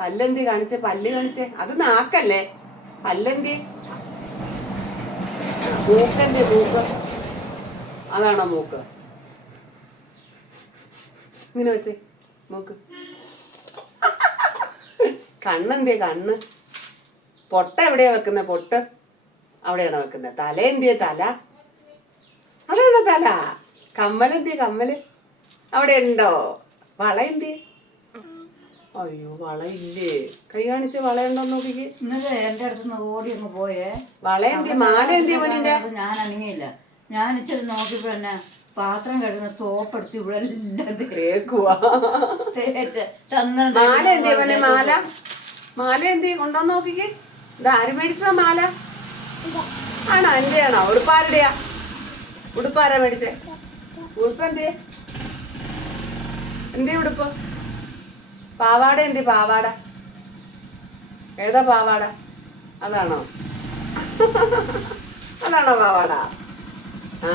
പല്ലെന്തി കാണിച്ചേ, പല്ല് കാണിച്ചേ. അത് നാക്കല്ലേ, പല്ലെന്തി. മൂക്കെന്തി, മൂക്ക്. അതാണോ മൂക്ക്? ഇങ്ങനെ വെച്ചേ മൂക്ക്. കണ്ണെന്തിയ, കണ്ണ്. പൊട്ട എവിടെയാ വെക്കുന്നത്? പൊട്ട് അവിടെയാണോ വെക്കുന്നത്? തല എന്തിയ, തല അതാണോ തല? കമ്മലെന്തിയ, കമ്മല് അവിടെ ഉണ്ടോ? വള എന്തിയ? അയ്യോ, വള ഇല്ലേ? കൈ കാണിച്ച് വളയുണ്ടോന്ന് നോക്കിക്ക്. ഇന്നലെ എന്റെ അടുത്ത് ഓടി അങ്ങ് പോയേ. വള എന്തി, മാല എന്തിയ മോനിന്റെ? ഞാൻ അണിയില്ല. ഞാൻ ഇച്ചിരി നോക്കിയപ്പോ തന്നെ പാത്രം കഴുകുന്ന തോപ്പെടുത്ത് ഇവിടെ എല്ലാം കേക്കുവാ. മാല എന്തിയ മോനെ? മാല, മാല എന്തി കൊണ്ടോന്ന് നോക്കിക്ക്. ഇത് ആര് മേടിച്ചതാ മാല? ആണോ, എന്റെ ആണോ? ഉടുപ്പാരുടെയാ? ഉടുപ്പാരാ മേടിച്ചേ? ഉടുപ്പ് എന്തിയെ? എന്തിയ ഉടുപ്പ്? പാവാട എന്തി, പാവാട? ഏതാ പാവാട? അതാണോ? അതാണോ പാവാട? ആ.